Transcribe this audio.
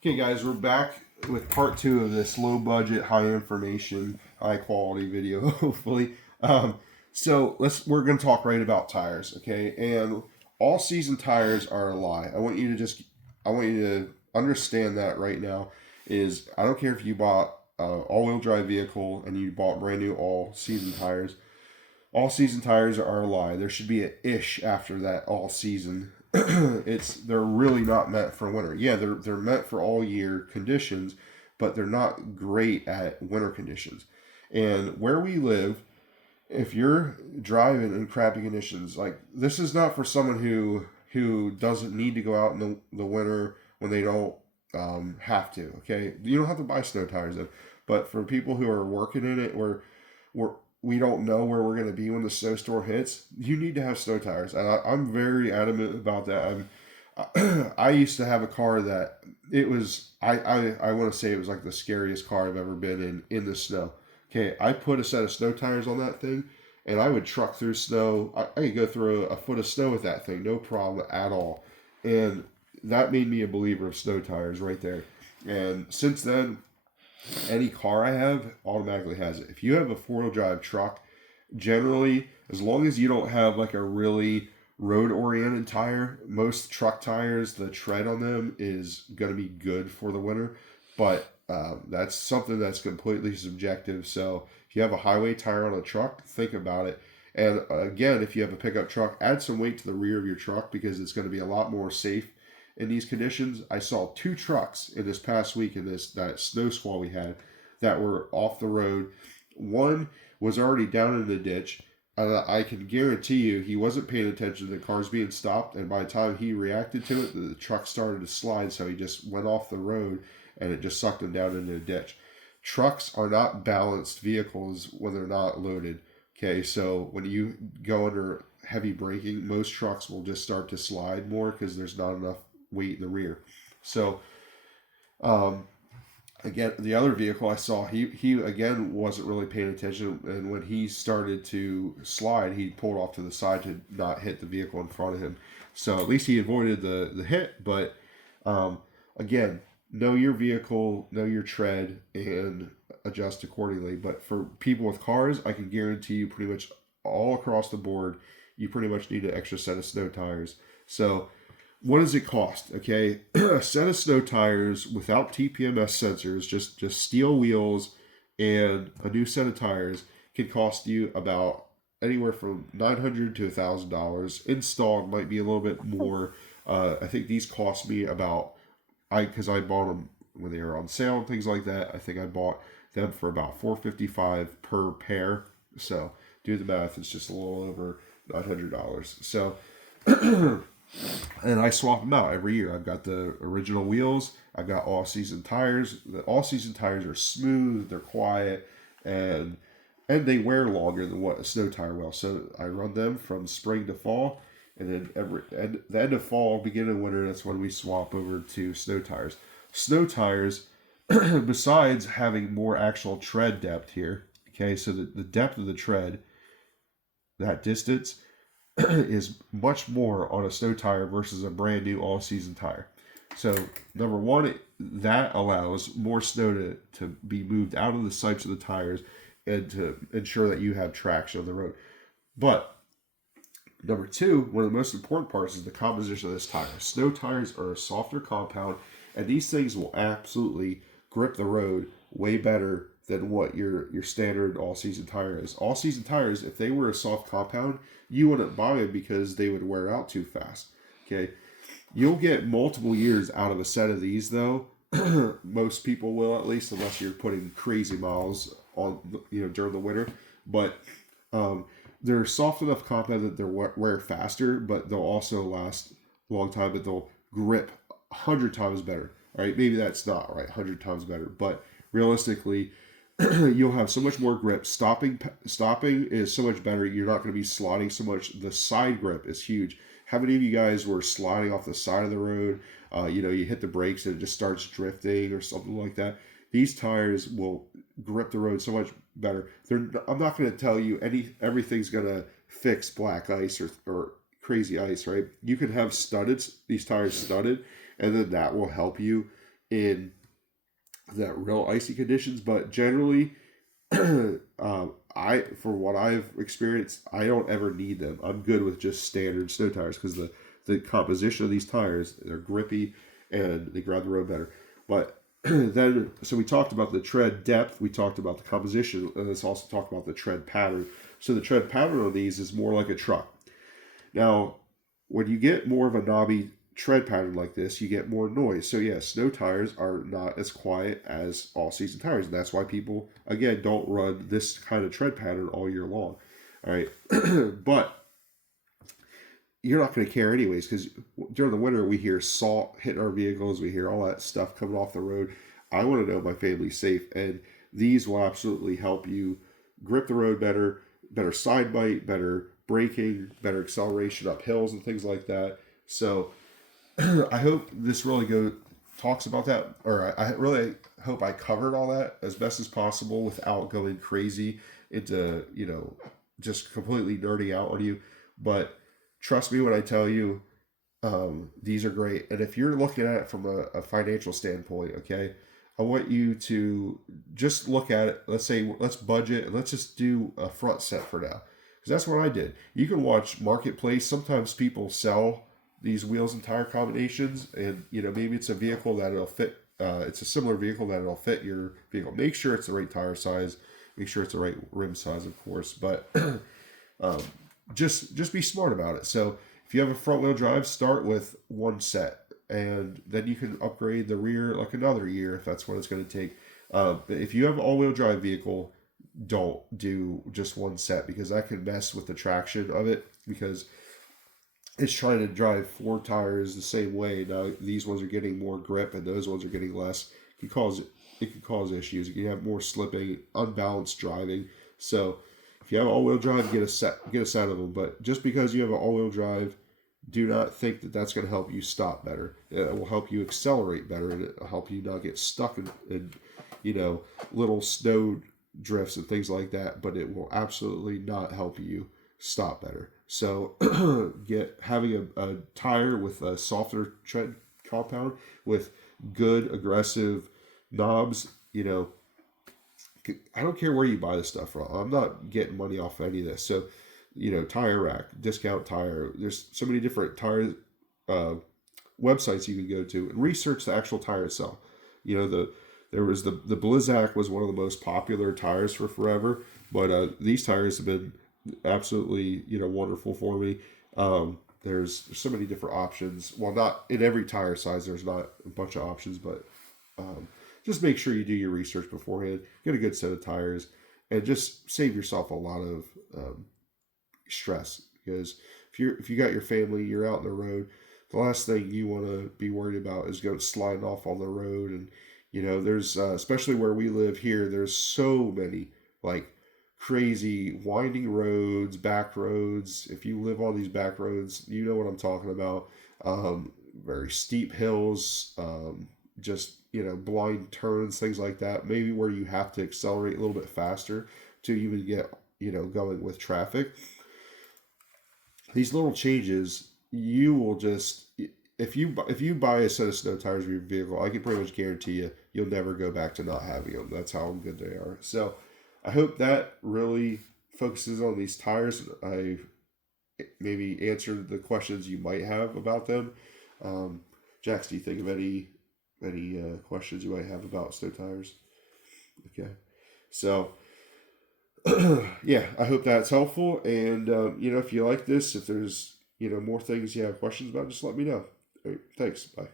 Okay, guys, we're back with part two of this low budget, high information, high quality video. Hopefully, we're going to talk right about tires, okay? And all season tires are a lie. I want you to understand that right now. Is I don't care if you bought all wheel drive vehicle and you bought brand new all season tires. All season tires are a lie. There should be an ish after that all season. They're really not meant for winter. Yeah, they're meant for all year conditions, but they're not great at winter conditions. And where we live, if you're driving in crappy conditions, like this is not for someone who doesn't need to go out in the winter when they don't have to. Okay, you don't have to buy snow tires in, but for people who are working in it, we're we don't know where we're going to be when the snowstorm hits, you need to have snow tires. And I'm very adamant about that. I used to have a car that it was, I want to say it was like the scariest car I've ever been in the snow. Okay, I put a set of snow tires on that thing and I would truck through snow. I could go through a foot of snow with that thing, no problem at all. And that made me a believer of snow tires right there. And since then, any car I have automatically has it. If you have a four-wheel drive truck, generally, as long as you don't have like a really road-oriented tire, most truck tires, the tread on them is going to be good for the winter. But that's something that's completely subjective. So if you have a highway tire on a truck, think about it. And again, if you have a pickup truck, add some weight to the rear of your truck because it's going to be a lot more safe in these conditions. I saw two trucks in this past week in that snow squall we had that were off the road. One was already down in the ditch. I can guarantee you he wasn't paying attention to the cars being stopped, and by the time he reacted to it, the truck started to slide, so he just went off the road and it just sucked him down into the ditch. Trucks are not balanced vehicles when they're not loaded. Okay, so when you go under heavy braking, most trucks will just start to slide more because there's not enough weight in the rear. So, um, again, the other vehicle I saw, he again wasn't really paying attention, and when he started to slide, he pulled off to the side to not hit the vehicle in front of him. So at least he avoided the hit. But again, know your vehicle, know your tread, and adjust accordingly. But for people with cars, I can guarantee you, pretty much all across the board, you pretty much need an extra set of snow tires. So what does it cost? Okay, a set of snow tires without TPMS sensors, just steel wheels and a new set of tires can cost you about anywhere from $900 to $1,000. Installed might be a little bit more. I think these cost me about because I bought them when they were on sale and things like that. I think I bought them for about $455 per pair. So do the math; it's just a little over $900. So. And I swap them out every year. I've got the original wheels. I've got all season tires. The all season tires are smooth. They're quiet, and they wear longer than what a snow tire will. So I run them from spring to fall, and then the end of fall, beginning of winter, that's when we swap over to snow tires. Snow tires, besides having more actual tread depth here, okay, so the depth of the tread, that distance is much more on a snow tire versus a brand new all season tire. So number one, that allows more snow to be moved out of the sights of the tires and to ensure that you have traction on the road. But number two, one of the most important parts is the composition of this tire. Snow tires are a softer compound, and these things will absolutely grip the road way better than what your standard all season tire is. All season tires, if they were a soft compound, you wouldn't buy them because they would wear out too fast. Okay, you'll get multiple years out of a set of these though. Most people will, at least, unless you're putting crazy miles on, during the winter. But they're soft enough compound that they'll wear faster, but they'll also last a long time. But they'll grip 100 times better. All right, maybe that's not right, 100 times better, but realistically, you'll have so much more grip. Stopping is so much better. You're not going to be sliding so much. The side grip is huge. How many of you guys were sliding off the side of the road? You hit the brakes and it just starts drifting or something like that. These tires will grip the road so much better. I'm not going to tell you everything's going to fix black ice or crazy ice, right? You can have these tires studded, and then that will help you in that real icy conditions, but generally, for what I've experienced, I don't ever need them. I'm good with just standard snow tires because the composition of these tires, they're grippy and they grab the road better. But then, so we talked about the tread depth, we talked about the composition, and let's also talk about the tread pattern. So the tread pattern on these is more like a truck. Now, when you get more of a knobby tread pattern like this, you get more noise. So yes, snow tires are not as quiet as all season tires. And that's why people, again, don't run this kind of tread pattern all year long. All right. But you're not going to care anyways, because during the winter we hear salt hitting our vehicles, we hear all that stuff coming off the road. I want to know my family's safe, and these will absolutely help you grip the road better, better side bite, better braking, better acceleration up hills and things like that. So I hope this really talks about that, or I really hope I covered all that as best as possible without going crazy into, just completely nerding out on you. But trust me when I tell you, these are great. And if you're looking at it from a financial standpoint, okay, I want you to just look at it. Let's budget and let's just do a front set for now. Because that's what I did. You can watch Marketplace. Sometimes people sell these wheels and tire combinations, and maybe it's a vehicle that it'll fit. It's a similar vehicle that it'll fit your vehicle. Make sure it's the right tire size. Make sure it's the right rim size, of course. But just be smart about it. So if you have a front wheel drive, start with one set, and then you can upgrade the rear like another year if that's what it's going to take. If you have an all wheel drive vehicle, don't do just one set, because that can mess with the traction of it, because it's trying to drive four tires the same way. Now these ones are getting more grip and those ones are getting less. It could cause issues. You can have more slipping, unbalanced driving. So if you have all-wheel drive, get a set of them. But just because you have an all-wheel drive, do not think that that's going to help you stop better. It will help you accelerate better, and it will help you not get stuck in little snow drifts and things like that. But it will absolutely not help you stop better. So having a tire with a softer tread compound with good aggressive knobs, I don't care where you buy this stuff from. I'm not getting money off any of this. So, Tire Rack, Discount Tire, there's so many different tire websites you can go to and research the actual tire itself. There was the Blizzak was one of the most popular tires for forever, but these tires have been absolutely wonderful for me. There's so many different options. Well, not in every tire size, there's not a bunch of options, but just make sure you do your research beforehand, get a good set of tires, and just save yourself a lot of stress. Because if you got your family, you're out on the road, the last thing you want to be worried about is going sliding off on the road. And there's especially where we live here, there's so many like crazy winding roads, back roads. If you live on these back roads, you know what I'm talking about. Very steep hills, just blind turns, things like that. Maybe where you have to accelerate a little bit faster to even get going with traffic. These little changes, you will just if you buy a set of snow tires for your vehicle, I can pretty much guarantee you'll never go back to not having them. That's how good they are. So I hope that really focuses on these tires. I maybe answered the questions you might have about them. Jax, do you think of any questions you might have about snow tires? Okay, so yeah, I hope that's helpful. And if you like this, if there's more things you have questions about, just let me know. All right, thanks. Bye.